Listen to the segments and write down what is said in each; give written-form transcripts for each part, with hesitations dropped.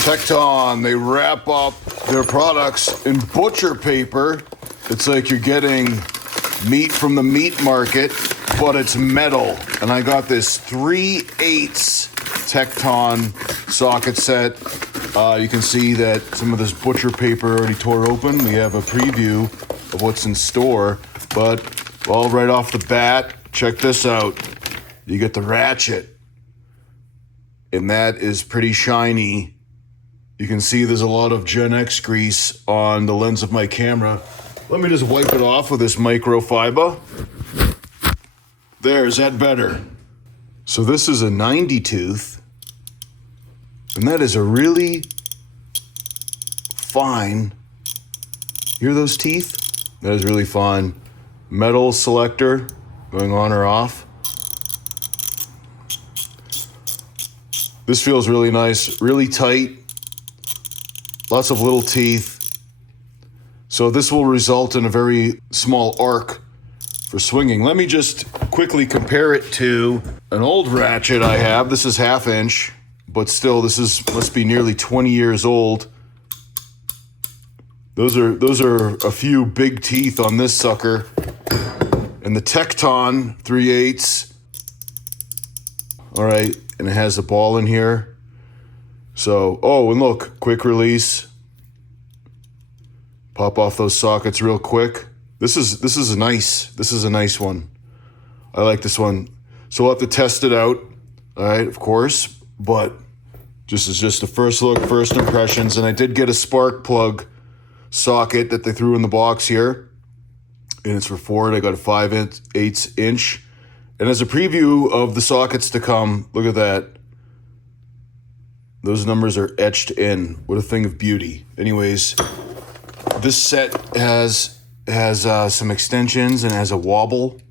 Tekton, they wrap up their products in butcher paper. It's like you're getting meat from the meat market, but it's metal. And I got this 3/8 Tekton socket set. You can see that some of this butcher paper already tore open. We have a preview of what's in store. But, well, right off the bat, check this out. You get the Ratchet. And that is pretty shiny. You can see there's a lot of Gen X grease on the lens of my camera. Let me just wipe it off with this microfiber. There, is that better? So this is a 90 tooth. And that is a really fine, hear those teeth? That is really fine. Metal selector going on or off. This feels really nice, really tight. Lots of little teeth. So this will result in a very small arc for swinging. Let me just quickly compare it to an old Ratchet I have. This is 1/2 inch, but still must be nearly 20 years old. Those are a few big teeth on this sucker. And the Tekton 3/8. All right, and it has a ball in here. So, oh, and look, quick release. Pop off those sockets real quick. This is a nice one. I like this one. So we'll have to test it out. All right, of course, but this is just the first look, first impressions. And I did get a spark plug socket that they threw in the box here. And it's for Ford. I got a 5/8 inch. And as a preview of the sockets to come, look at that. Those numbers are etched in. What a thing of beauty. Anyways, this set has some extensions and has a wobble.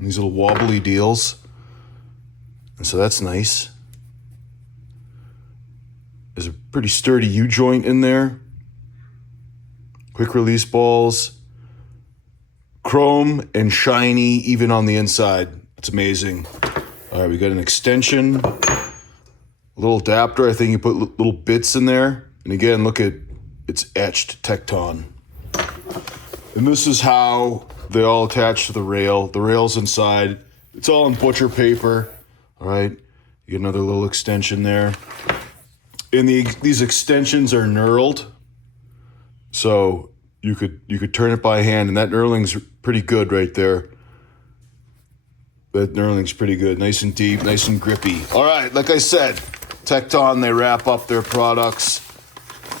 These little wobbly deals. And so that's nice. There's a pretty sturdy U-joint in there. Quick release balls. Chrome and shiny even on the inside. It's amazing. All right, we got an extension. A little adapter. I think you put little bits in there. And again, look at it's etched Tekton. And this is how they all attach to the rail. The rail's inside. It's all in butcher paper. All right. You get another little extension there. And these extensions are knurled. So you could turn it by hand, and that knurling's pretty good right there. That knurling's pretty good. Nice and deep, nice and grippy. All right, like I said, Tekton, they wrap up their products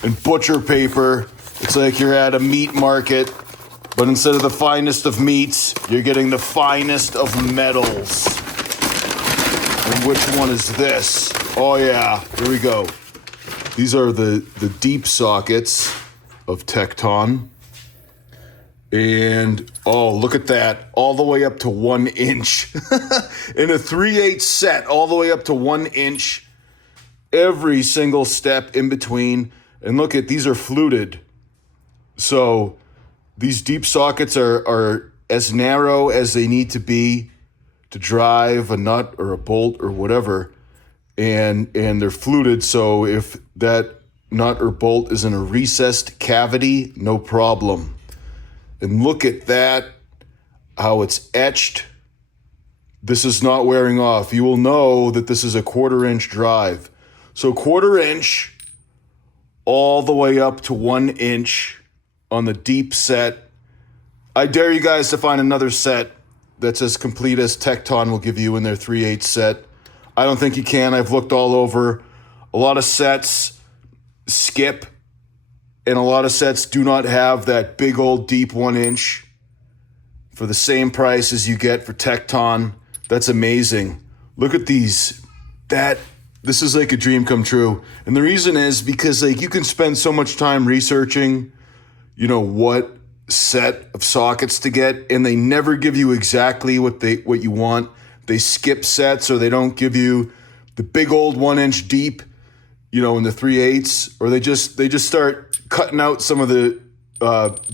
in butcher paper. It's like you're at a meat market, but instead of the finest of meats, you're getting the finest of metals. And which one is this? Oh yeah, here we go. These are the deep sockets of Tekton. And oh, look at that, all the way up to 1 inch. In a 3/8 set, all the way up to 1 inch. Every single step in between. And look at, these are fluted. So these deep sockets are as narrow as they need to be to drive a nut or a bolt or whatever. And they're fluted, so if that nut or bolt is in a recessed cavity, no problem. And look at that, how it's etched. This is not wearing off. You will know that this is a 1/4 inch drive. So 1/4 inch all the way up to 1 inch on the deep set. I dare you guys to find another set that's as complete as Tekton will give you in their 3/8 set. I don't think you can. I've looked all over. A lot of sets skip, and a lot of sets do not have that big old deep 1 inch for the same price as you get for Tekton. That's amazing. Look at these. This is like a dream come true. And the reason is because like you can spend so much time researching, you know, what set of sockets to get, and they never give you exactly what you want. They skip sets, or they don't give you the big old 1 inch deep, you know, in the 3/8, or they just start cutting out some of the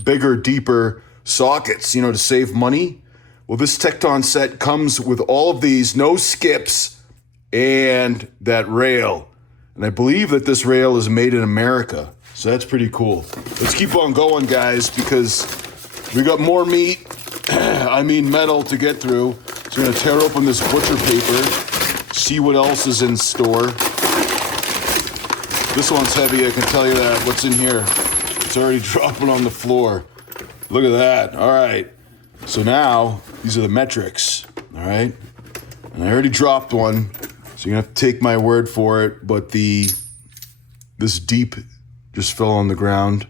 bigger, deeper sockets, you know, to save money. Well, this Tekton set comes with all of these, no skips, and that rail. And I believe that this rail is made in America. So that's pretty cool. Let's keep on going, guys, because we got more meat, I mean metal, to get through. So we're gonna tear open this butcher paper, see what else is in store. This one's heavy, I can tell you that. What's in here? It's already dropping on the floor. Look at that. All right. So now, these are the metrics, all right? And I already dropped one, so you're gonna have to take my word for it, but this deep just fell on the ground.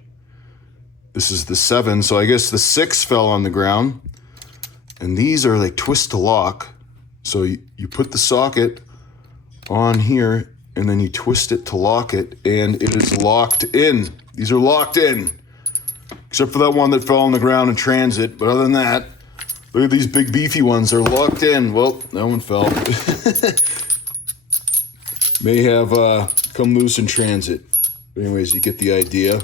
This is the 7, so I guess the 6 fell on the ground. And these are like twist to lock. So you put the socket on here, and then you twist it to lock it, and it is locked in. These are locked in, except for that one that fell on the ground in transit. But other than that, look at these big beefy ones. They're locked in. Well, that one fell. May have come loose in transit. But anyways, you get the idea.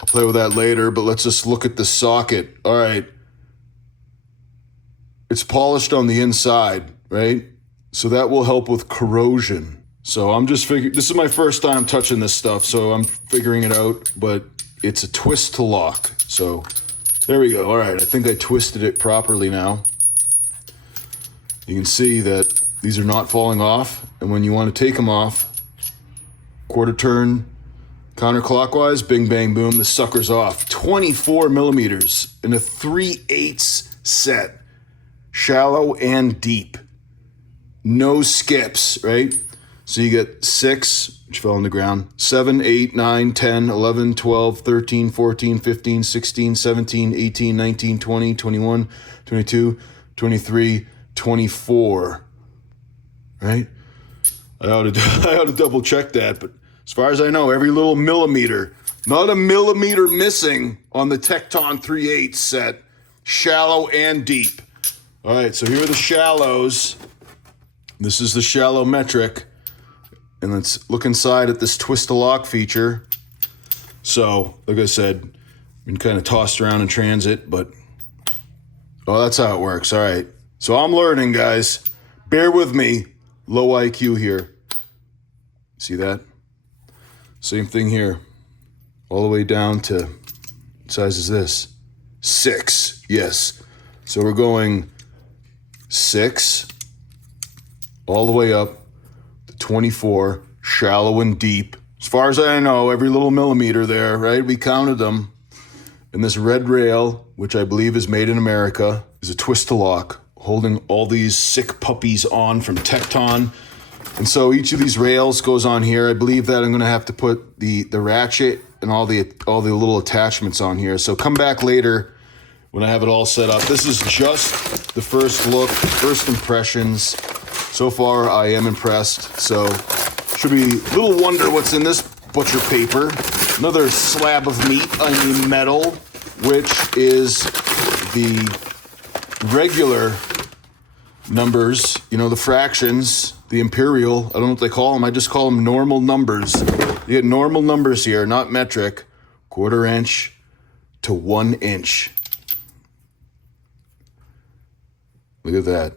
I'll play with that later, but let's just look at the socket. All right. It's polished on the inside, right? So that will help with corrosion. So I'm just figuring, this is my first time touching this stuff, so I'm figuring it out, but it's a twist to lock. So there we go. All right, I think I twisted it properly now. You can see that these are not falling off, and when you want to take them off, quarter turn, counterclockwise, bing, bang, boom, the sucker's off. 24 millimeters in a 3/8 set, shallow and deep. No skips, right? So you get 6, which fell on the ground, 7, 8, 9, 10, 11, 12, 13, 14, 15, 16, 17, 18, 19, 20, 21, 22, 23, 24, right? I ought to double check that, but as far as I know, every little millimeter, not a millimeter missing on the Tekton 3/8 set, shallow and deep. All right, so here are the shallows. This is the shallow metric. And let's look inside at this twist to lock feature. So, like I said, been kind of tossed around in transit, but oh, that's how it works. All right. So I'm learning, guys. Bear with me. Low IQ here. See that? Same thing here. All the way down to, what size is this? 6. Yes. So we're going 6 all the way up to 24, shallow and deep. As far as I know, every little millimeter there, right? We counted them. And this red rail, which I believe is made in America, is a twist to lock, holding all these sick puppies on from Tekton. And so each of these rails goes on here. I believe that I'm going to have to put the ratchet and all the little attachments on here. So come back later when I have it all set up. This is just the first look, first impressions. So far, I am impressed. So should be little wonder what's in this butcher paper. Another slab of meat, I mean metal, which is the regular numbers, you know, the fractions, the Imperial. I don't know what they call them. I just call them normal numbers. You get normal numbers here, not metric. 1/4 inch to 1 inch. Look at that.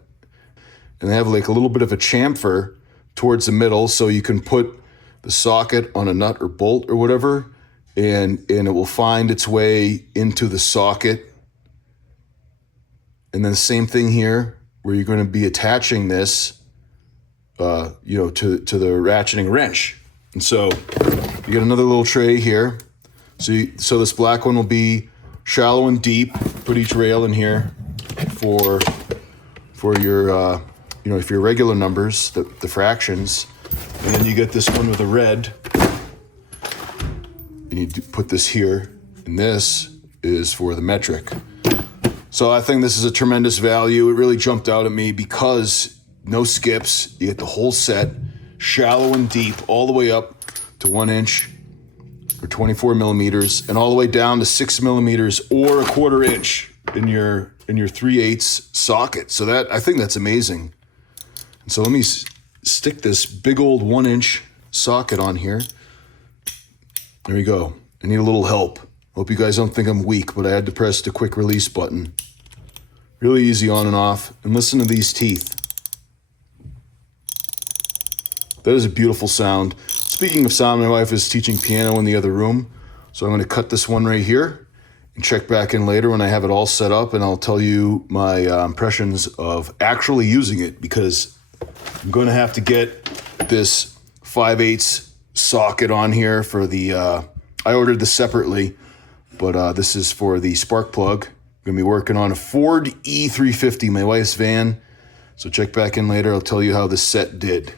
And they have like a little bit of a chamfer towards the middle, so you can put the socket on a nut or bolt or whatever, and it will find its way into the socket. And then same thing here, where you're going to be attaching this, to the ratcheting wrench. And so you get another little tray here. So this black one will be shallow and deep. Put each rail in here for your if your regular numbers, the fractions. And then you get this one with a red, and you put this here, and this is for the metric. So I think this is a tremendous value. It really jumped out at me because no skips. You get the whole set, shallow and deep, all the way up to 1 inch or 24 millimeters, and all the way down to 6 millimeters or 1/4 inch in your 3/8 socket. So I think that's amazing. And so let me stick this big old 1 inch socket on here. There we go. I need a little help. Hope you guys don't think I'm weak, but I had to press the quick release button. Really easy on and off. And listen to these teeth. That is a beautiful sound. Speaking of sound, my wife is teaching piano in the other room. So I'm going to cut this one right here and check back in later when I have it all set up, and I'll tell you my impressions of actually using it, because I'm going to have to get this 5/8 socket on here for the, I ordered this separately, but this is for the spark plug. I'm going to be working on a Ford E350, my wife's van. So check back in later. I'll tell you how this set did.